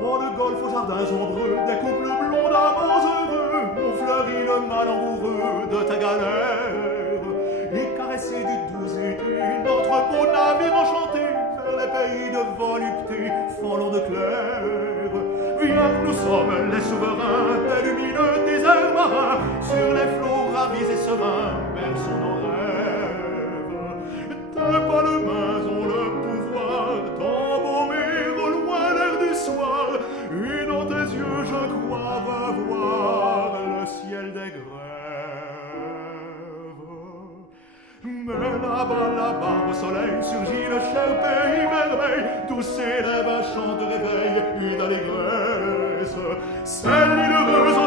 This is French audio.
Dans le golfe aux jardins ombreux, des couples blonds d'amants heureux ont fleuri le mal amoureux de ta galère. Et caressé du doux été, notre beau navire enchanté vers les pays de volupté, fanant de clair. Viens, nous sommes les souverains des lumineux déserts marins, sur les flots ravis et sereins, berçons nos rêves. Tes palmes mains ont le pouvoir d'embaumer au loin l'air du soir, et dans tes yeux je crois revoir le ciel des grèves. Mais là-bas, au soleil, surgit le cher pays merveille, d'où s'élève un chant de réveil, une allégresse. C'est l'île heureuse